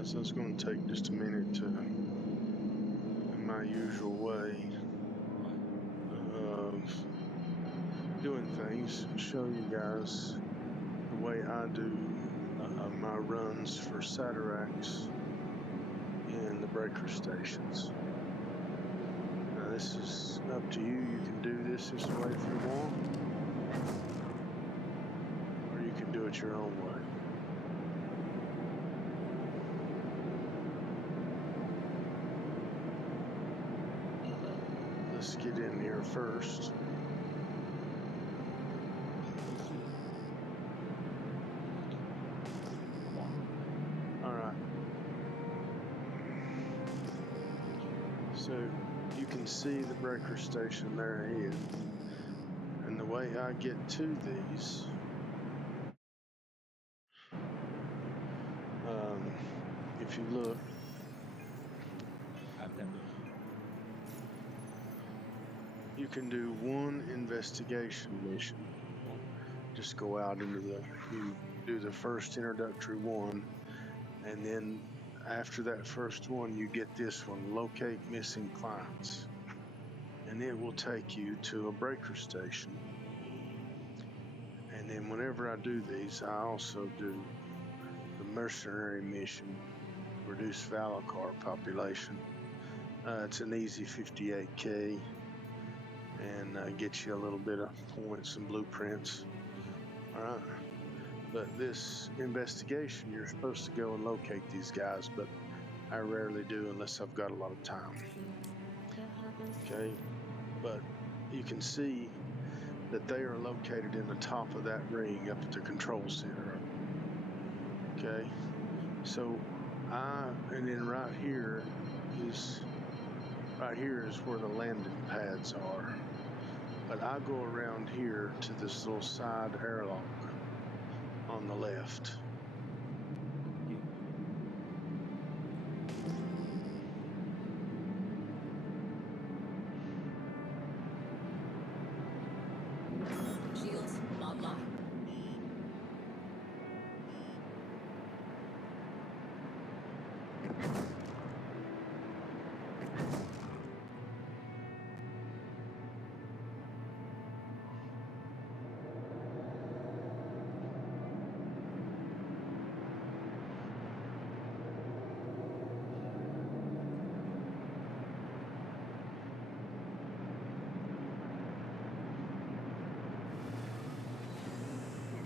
guys, I was going to take just a minute to, in my usual way of doing things, show you guys the way I do my runs for Sadaryx in the breaker stations. Now this is up to you. You can do this way if you want, or you can do it your own way. Let's get in here first. Alright. So you can see the breaker station there ahead. And the way I get to these, if you look, you can do one investigation mission. Just go out into you do the first introductory one, and then after that first one, you get this one, locate missing clients. And it will take you to a breaker station. And then whenever I do these, I also do the mercenary mission, reduce Valacar population. It's an easy 58k and gets you a little bit of points and blueprints. Alright, but this investigation, you're supposed to go and locate these guys, but I rarely do unless I've got a lot of time. Okay, but you can see that they are located in the top of that ring up at the control center. Okay, so and then right here is where the landing pads are. But I go around here to this little side airlock on the left. Shields online.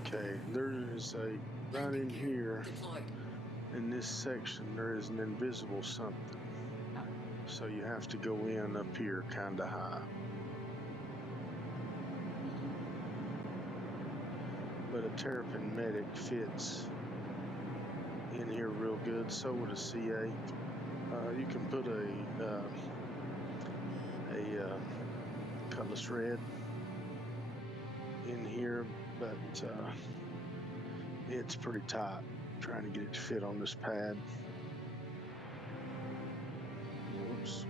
Okay, there is right in here, in this section, there is an invisible something. So you have to go in up here kind of high. But a Terrapin medic fits in here real good, so would a CA. You can put a Cutlass Red in here, but it's pretty tight trying to get it to fit on this pad. Whoops.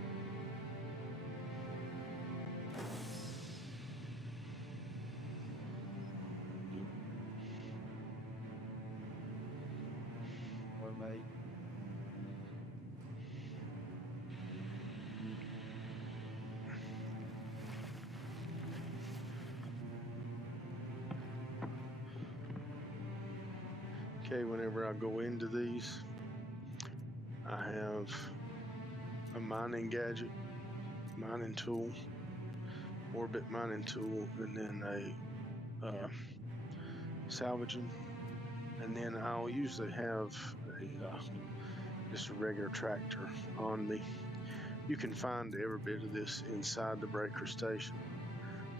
Well, mate. Okay, whenever I go into these, I have a mining gadget, mining tool, orbit mining tool, and then a salvaging, and then I'll usually have just a regular tractor on me. You can find every bit of this inside the breaker station,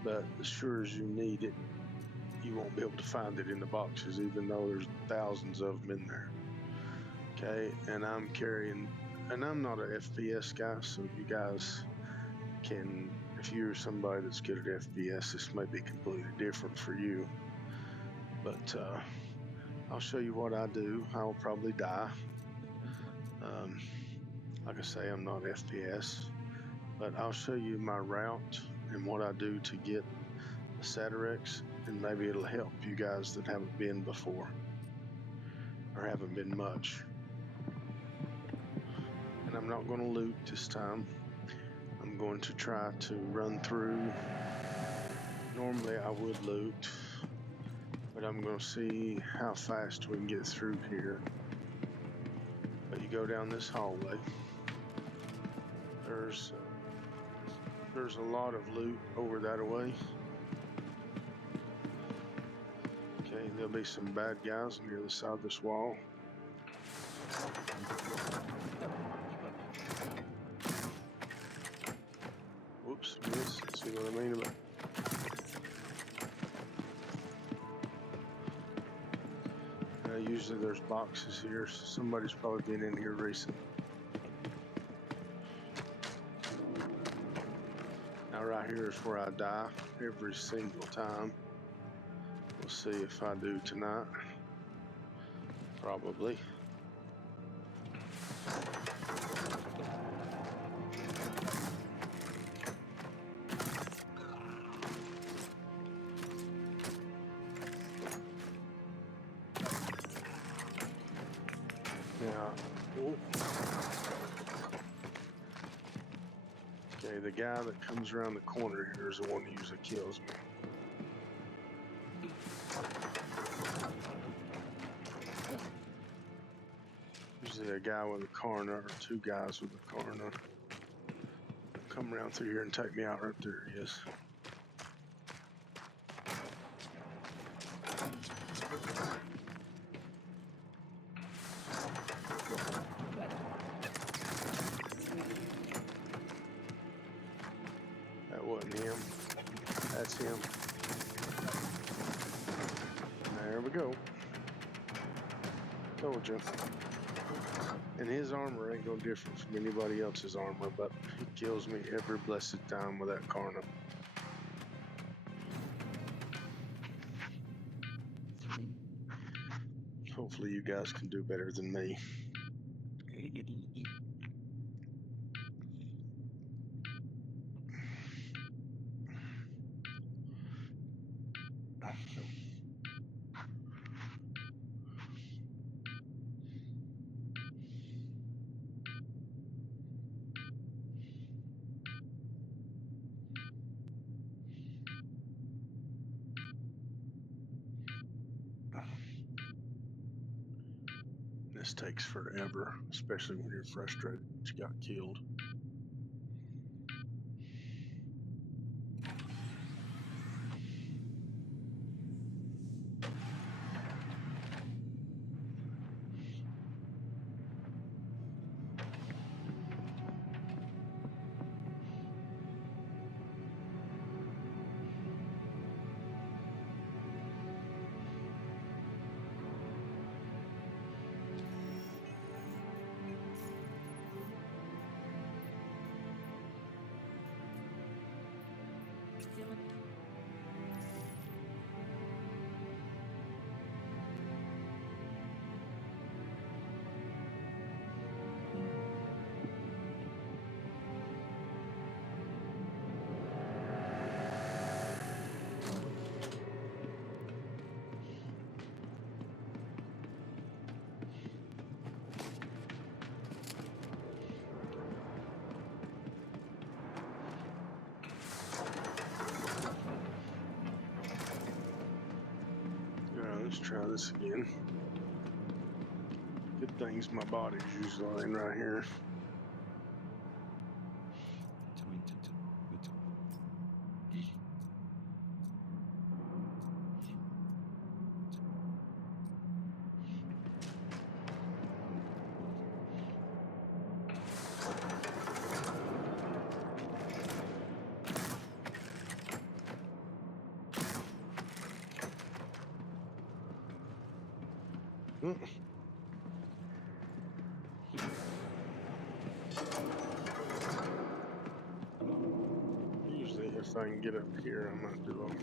but as sure as you need it, you won't be able to find it in the boxes, even though there's thousands of them in there. Okay, and I'm carrying, and I'm not an FPS guy, so you guys can, if you're somebody that's good at FPS, this may be completely different for you. But I'll show you what I do. I'll probably die. Like I say, I'm not FPS, but I'll show you my route and what I do to get the Sadaryx, and maybe it'll help you guys that haven't been before or haven't been much. And I'm not going to loot this time. I'm going to try to run through. Normally I would loot, but I'm going to see how fast we can get through here. But you go down this hallway. There's a lot of loot over that way. Okay, there'll be some bad guys on the other side of this wall. Whoops, miss. See what I mean about? Usually there's boxes here, so somebody's probably been in here recently. Now right here is where I die every single time. We'll see if I do tonight. Probably. Okay, the guy that comes around the corner here is the one who usually kills me. Usually a guy with a corner or two guys with a corner come around through here and take me out. Right there he is. That wasn't him. That's him. There we go. Told you. And his armor ain't no different from anybody else's armor, but he kills me every blessed time with that Karna. Hopefully you guys can do better than me. This takes forever, especially when you're frustrated that you got killed. Let's try this again. Good things my body's usually laying right here. Usually if I can get up here, I might do it.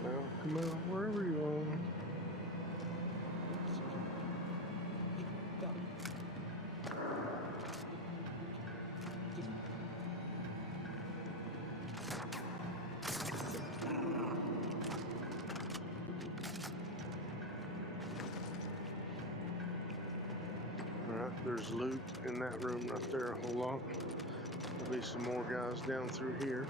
Come out, wherever you are. Alright, there's loot in that room right there, a whole lot. There'll be some more guys down through here.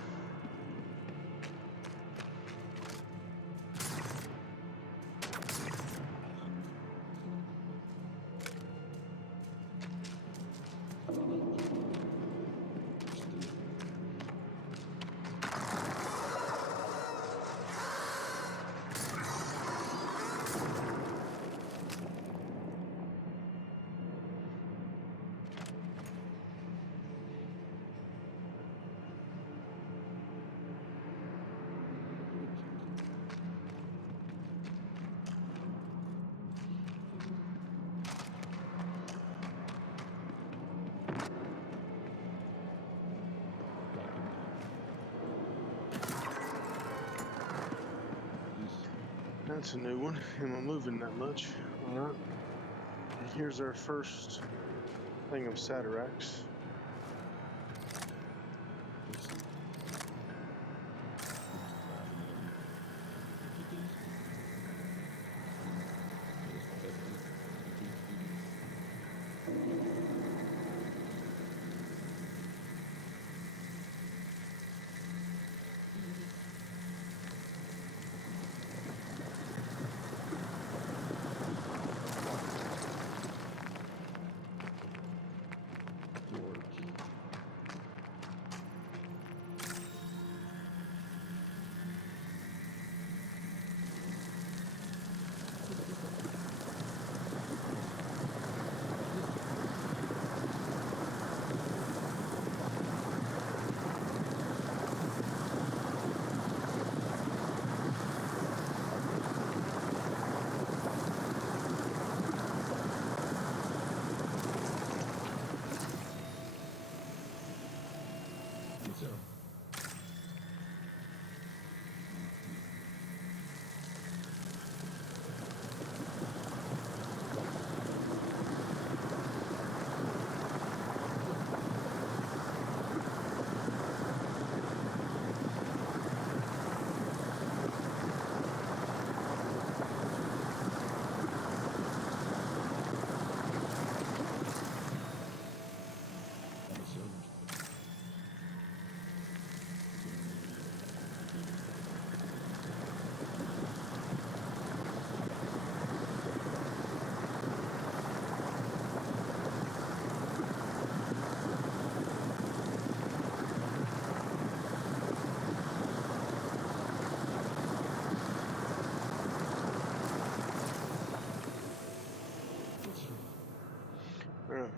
That's a new one. Am I moving that much? Alright. Here's our first thing of Sadaryx.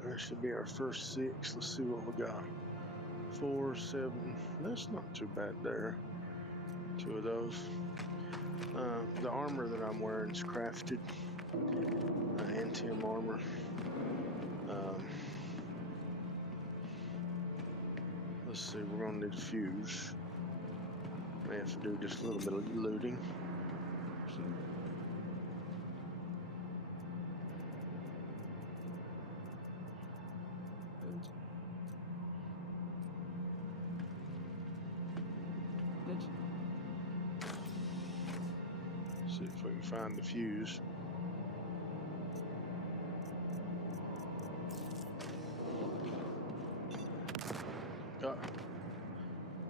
That should be our first 6. Let's see what we got. 4, 7. That's not too bad there. 2 of those. The armor that I'm wearing is crafted. Antim armor. Let's see, we're gonna need a fuse. May have to do just a little bit of looting. See if we can find the fuse.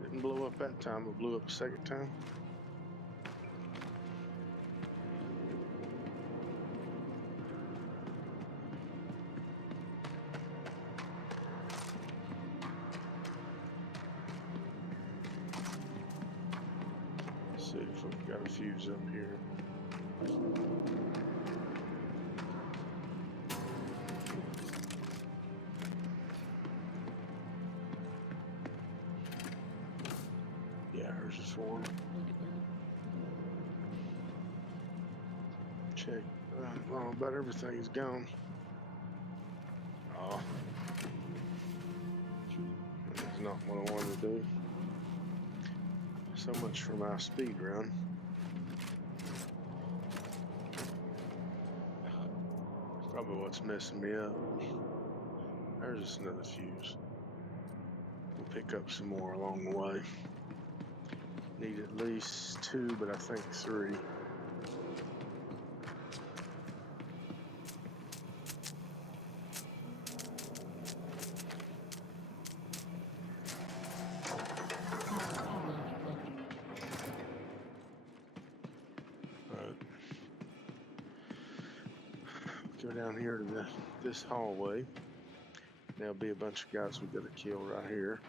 Didn't blow up that time, but blew up a second time. Let's see if we've got a fuse up here. Yeah, there's just one. Check. Well, about everything's gone. Oh. That's not what I wanted to do. So much for my speed run. Probably what's messing me up. There's just another fuse. We'll pick up some more along the way. Need at least 2, but I think 3. Go down here to this hallway. There'll be a bunch of guys we gotta kill right here.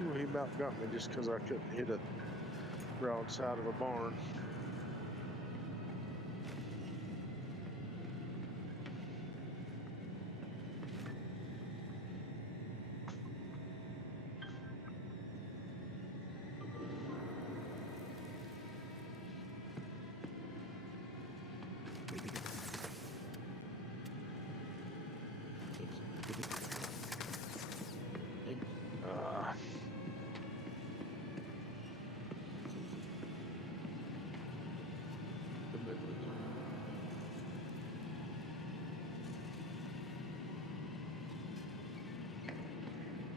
Ooh, he about got me just because I couldn't hit a broadside of a barn.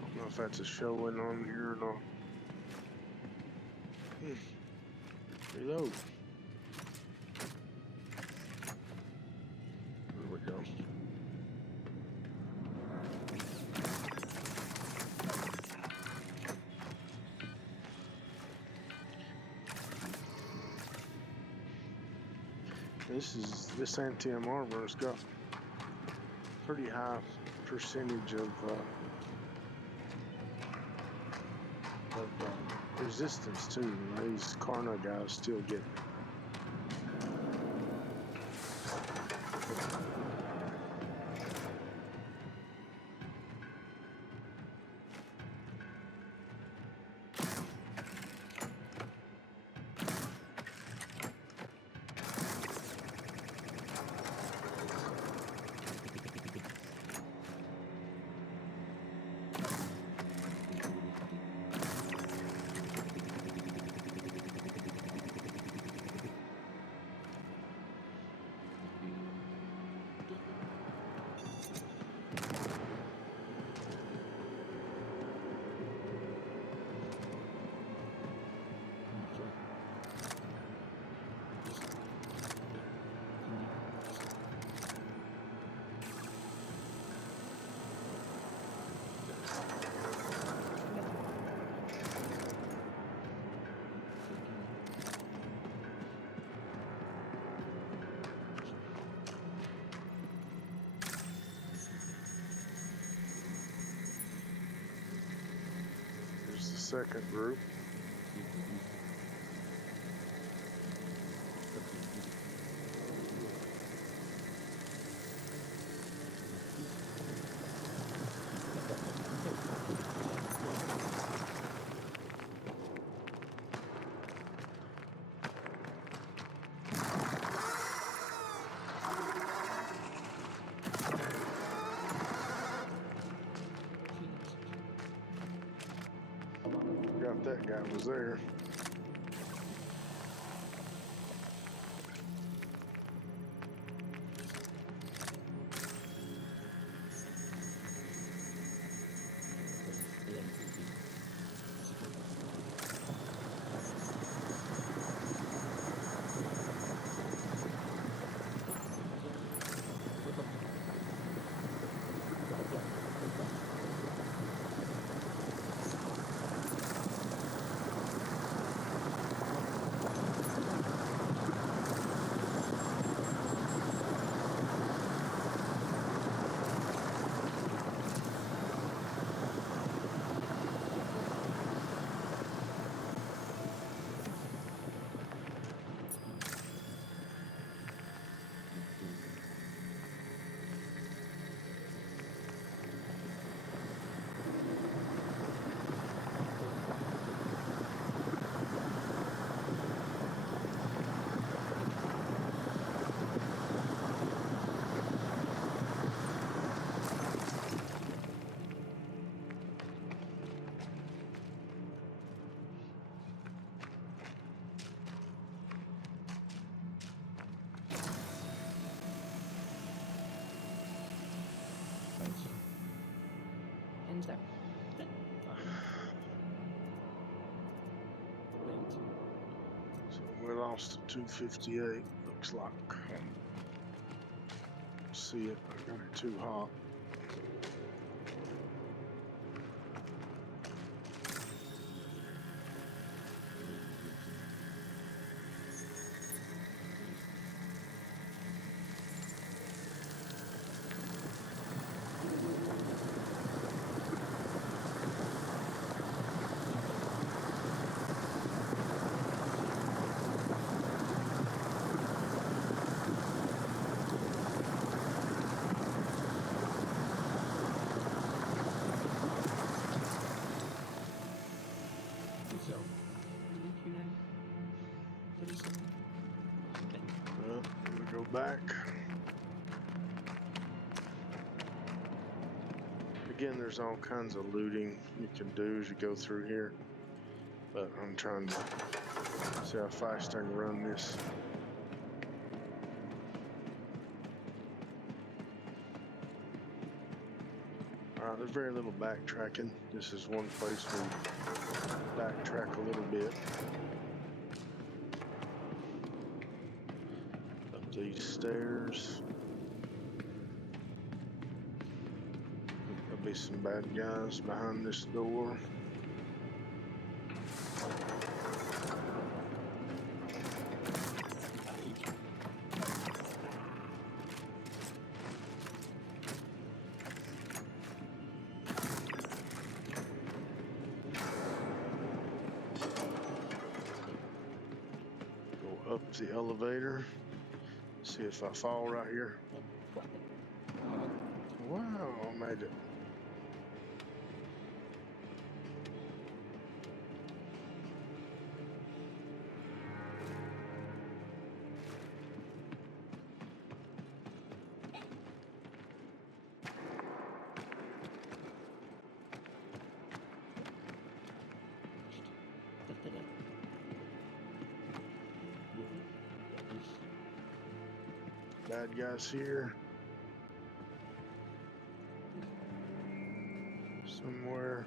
I don't know if that's a showing on here or not. Reload. There we go. This anti-M armor's got pretty high percentage of resistance too. These Karna guys still get second group. guy was there. Ends there. So we lost the 258, looks like. See it, I got it too hot. Well, I'm gonna go back. Again, there's all kinds of looting you can do as you go through here, but I'm trying to see how fast I can run this. Alright, there's very little backtracking. This is one place we backtrack a little bit. Up these stairs. There'll be some bad guys behind this door. Go up the elevator. See if I fall right here. Wow, I made it. Bad guys here. Somewhere.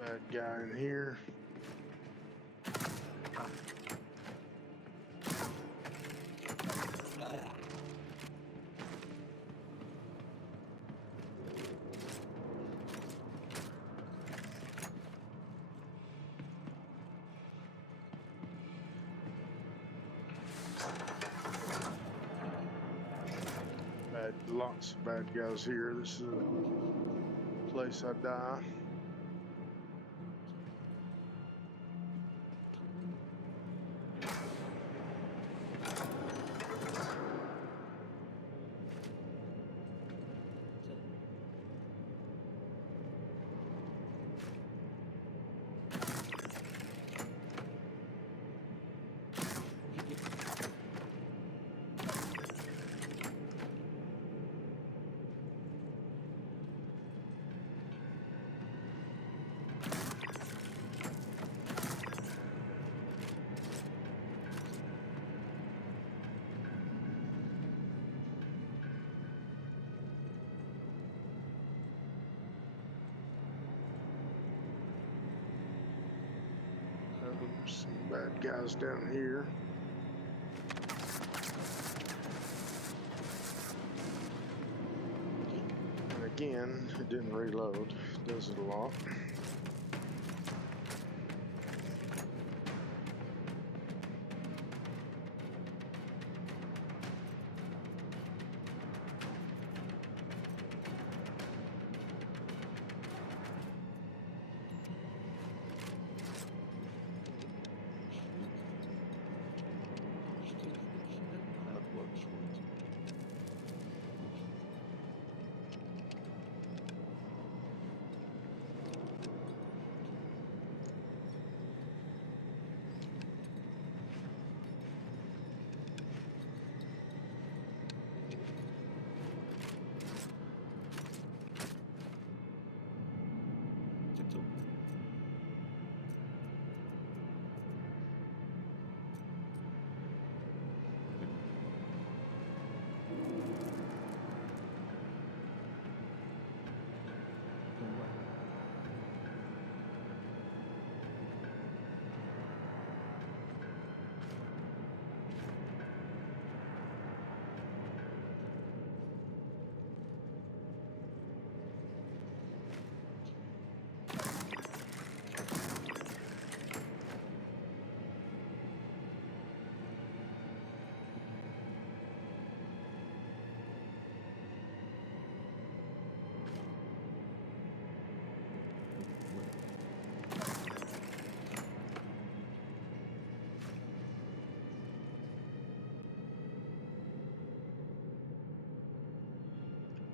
Bad guy in here. Lots of bad guys here. This is a place I die. bad guys down here. And again, it didn't reload. Does it a lot.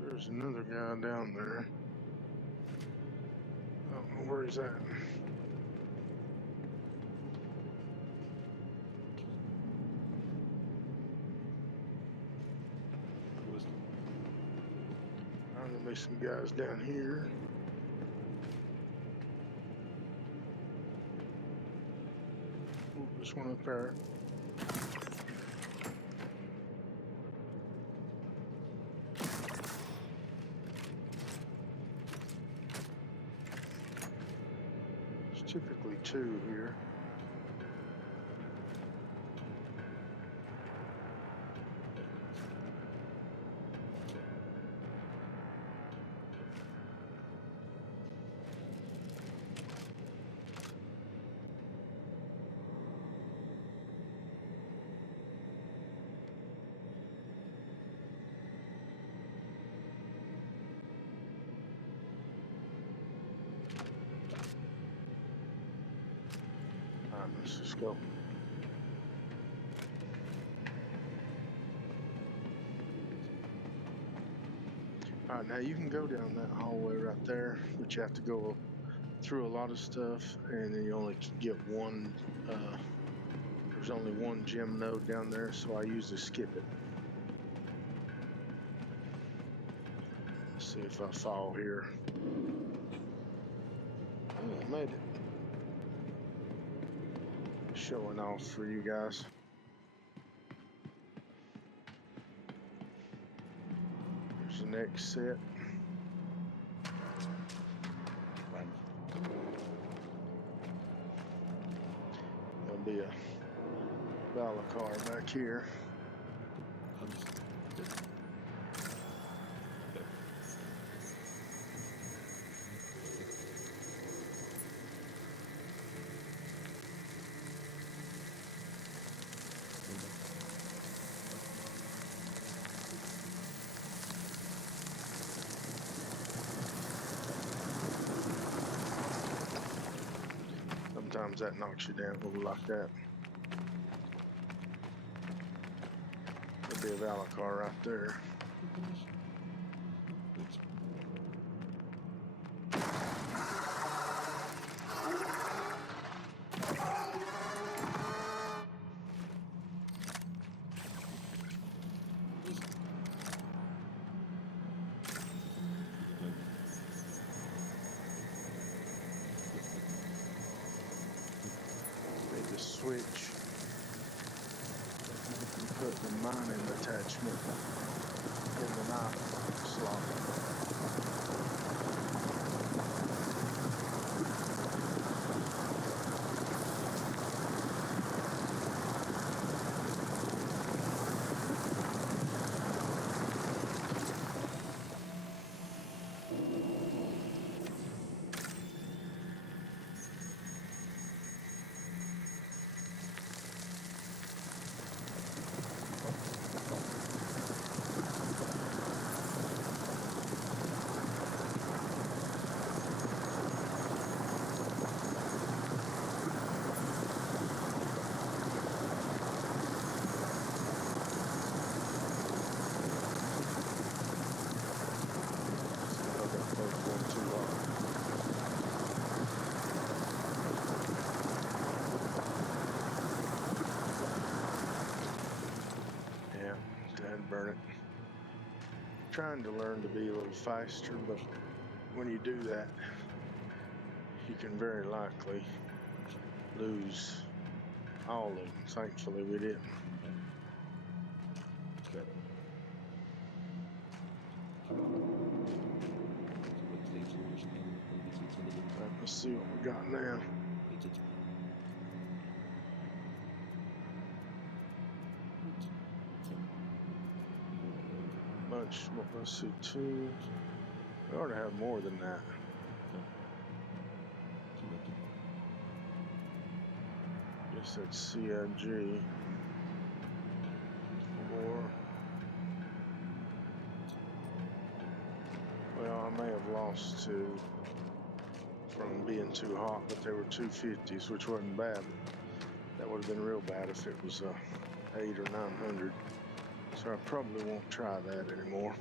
There's another guy down there. I don't know where he's at. There'll be some guys down here. Ooh, there's one up there. Typically two here. Let's just go. Alright, now you can go down that hallway right there, but you have to go through a lot of stuff, and then you only can get one, there's only one gem node down there, so I usually skip it. Let's see if I fall here. Oh, I made it. Showing off for you guys. There's the next set. There'll be a Valacar back here. Sometimes that knocks you down a little like that. There'll be a Valacar right there. Switch and put the mining attachment in the knife slot. trying to learn to be a little faster, but when you do that, you can very likely lose all of them. Thankfully, we didn't. Let's see what we got now. Let's see, 2. We ought to have more than that. Guess that's CIG. 4. Well, I may have lost 2 from being too hot, but they were 250s, which wasn't bad. That would have been real bad if it was 8 or 900. So I probably won't try that anymore.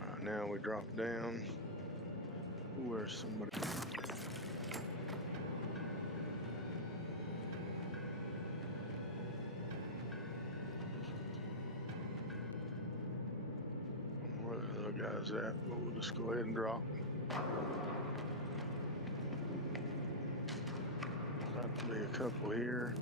Alright, now we drop down. Where's somebody? Where the other guy's at, but we'll just go ahead and drop. About to be a couple here.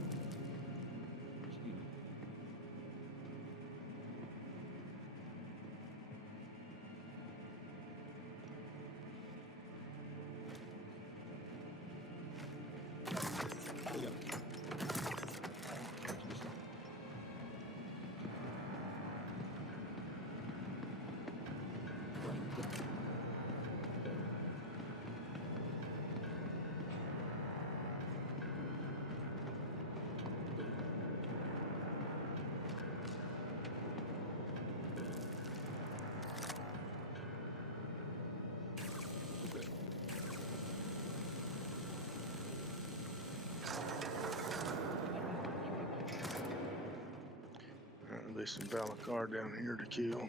There's some Valacar down here to kill.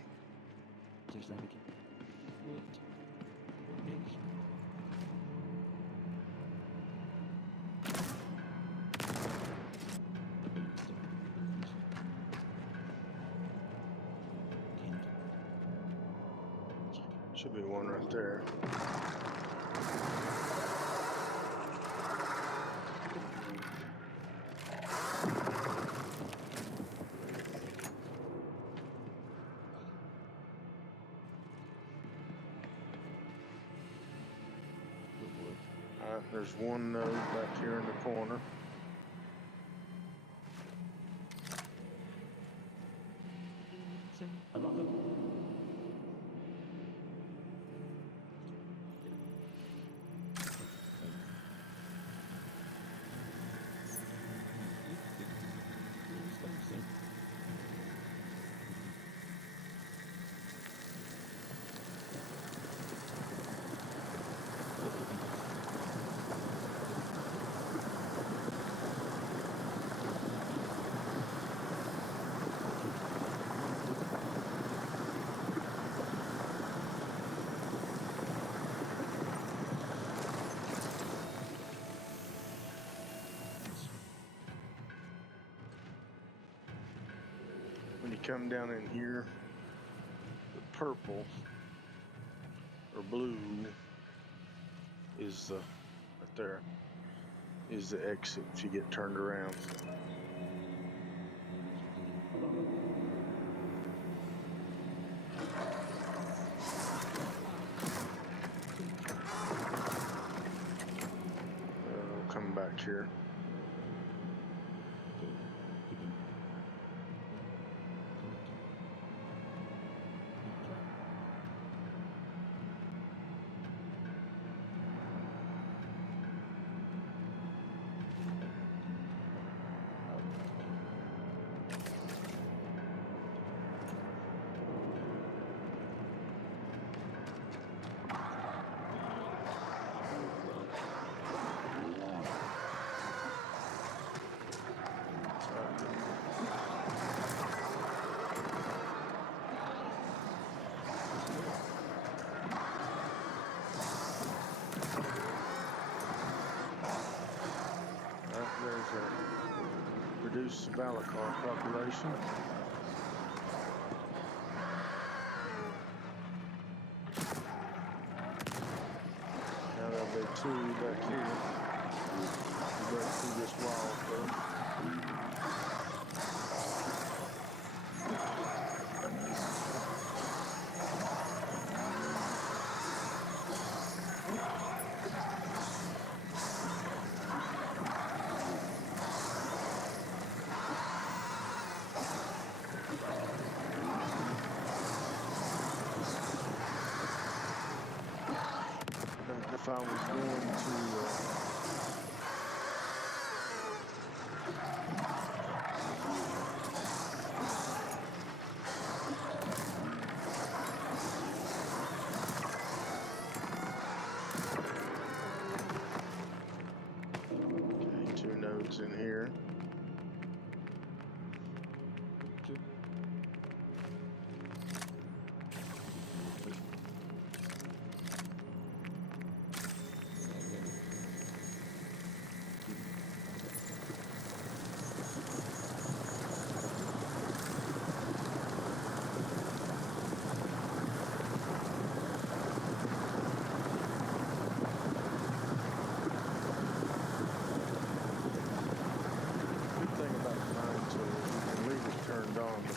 Should be one right there. There's one node back here in the corner. When you come down in here, the purple or blue is right there, is the exit if you get turned around. We'll come back here. reduce the Valacar population. Now there'll be two back here. You break through this wall first. If I was going to okay, two nodes in here.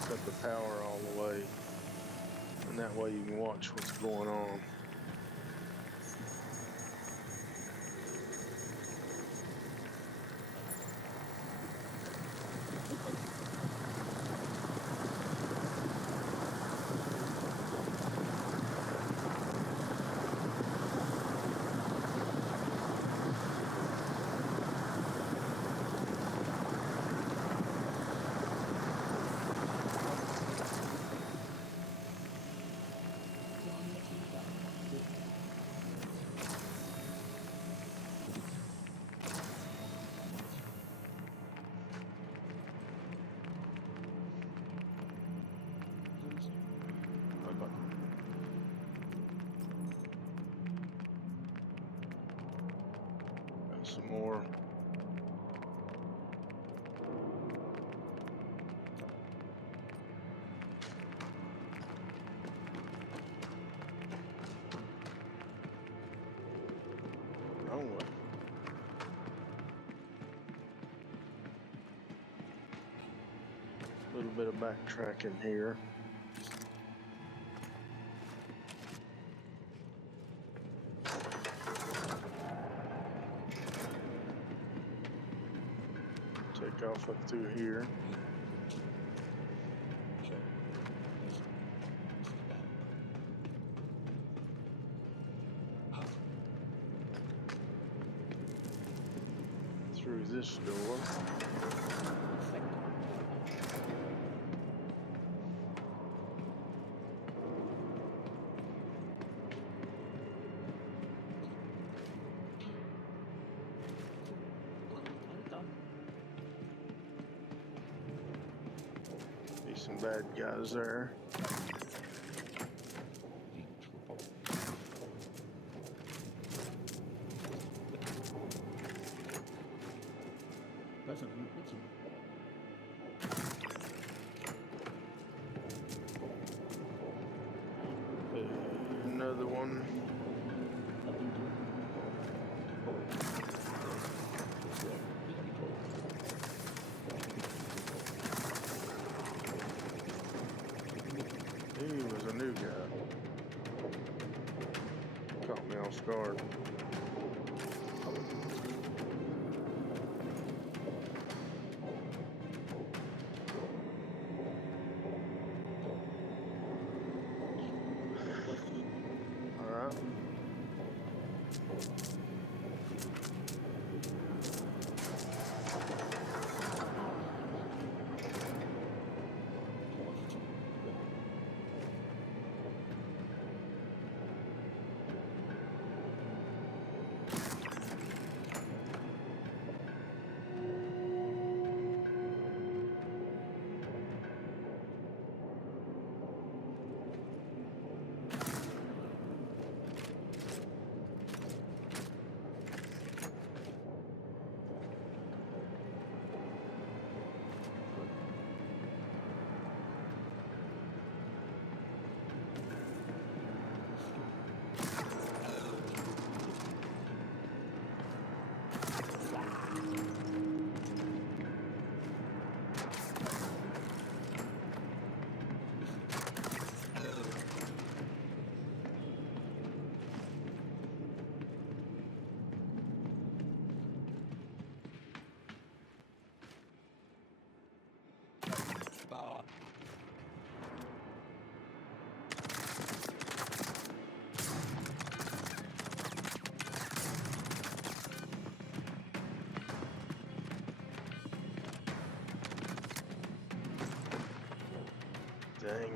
Cut the power all the way, and that way you can watch what's going on. Some more. Wrong way. A little bit of backtracking here. Take off up through here. Through this door. Some bad guys there. Another one. He was a new guy. Caught me off guard.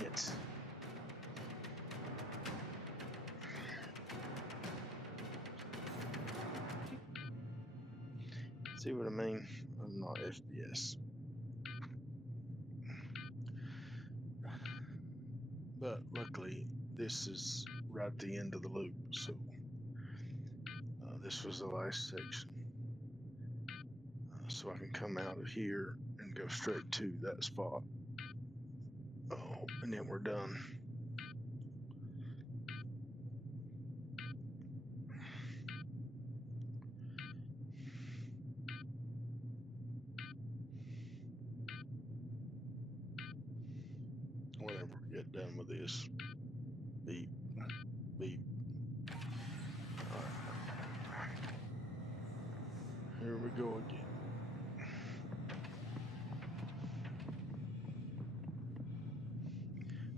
it. See what I mean? I'm not FPS. But luckily, this is right at the end of the loop, so this was the last section. So I can come out of here and go straight to that spot. Oh, and then we're done. Whenever we get done with this. Beep, beep. All right. Here we go again.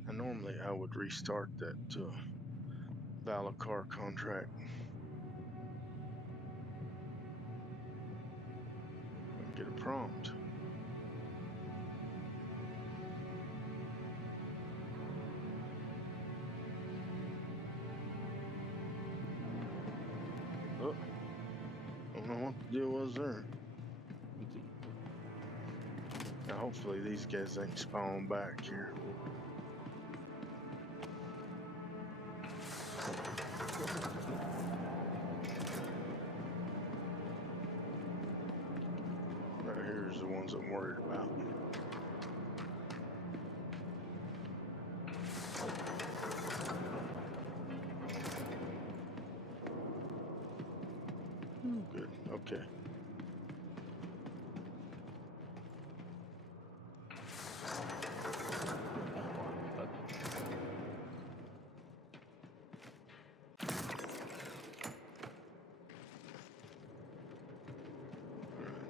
And normally I would restart that Valakar contract. And get a prompt. Oh, I don't know what the deal was there. Now hopefully these guys ain't spawn back here. Right here's the ones I'm worried about. Good, okay.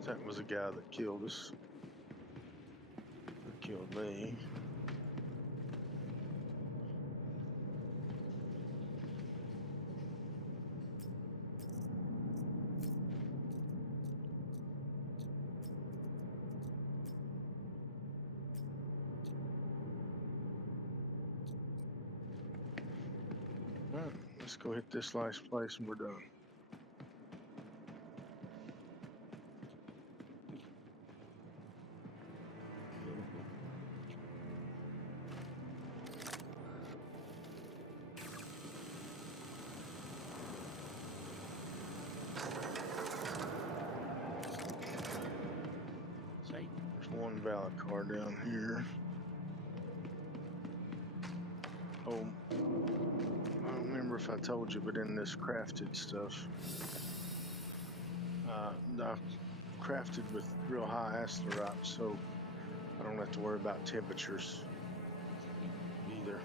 That was a guy that killed us. That killed me. Alright, let's go hit this last place and we're done. There's one Valakar down here. Oh, I don't remember if I told you, but in this crafted stuff, I crafted with real high Sadaryx, so I don't have to worry about temperatures either.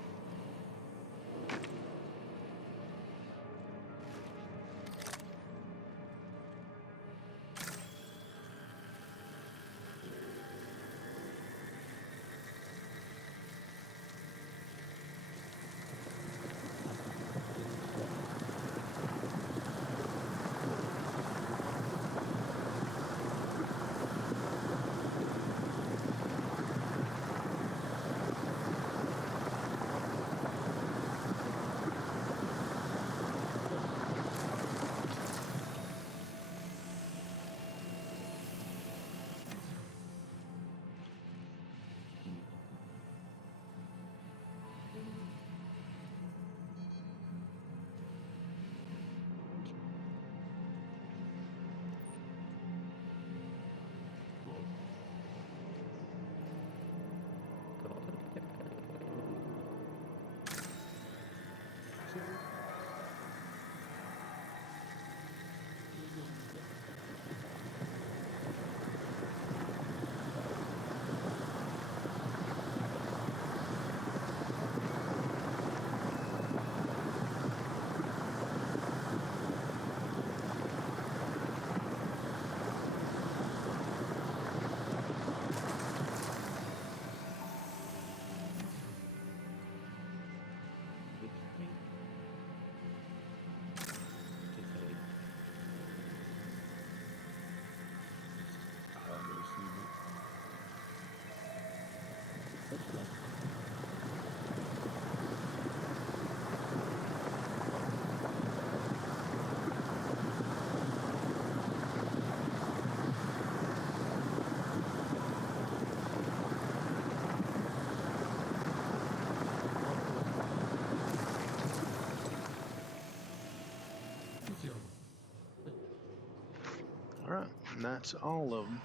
that's all of them.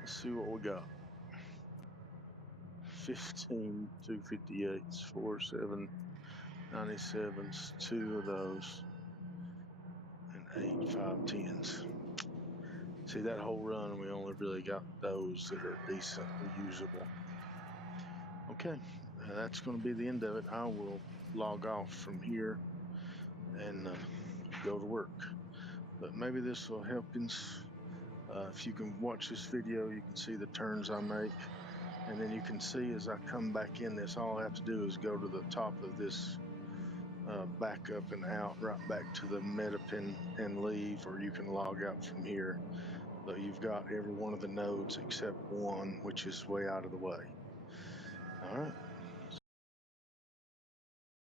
Let's see what we got. 15 258s, 4 797s, 2 of those, and 8 510s. See, that whole run, we only really got those that are decently usable. Okay, that's going to be the end of it. I will log off from here and go to work. But maybe this will help you. If you can watch this video, you can see the turns I make. And then you can see as I come back in this, all I have to do is go to the top of this back up and out, right back to the meta pin and leave, or you can log out from here. So you've got every one of the nodes except one, which is way out of the way. All right.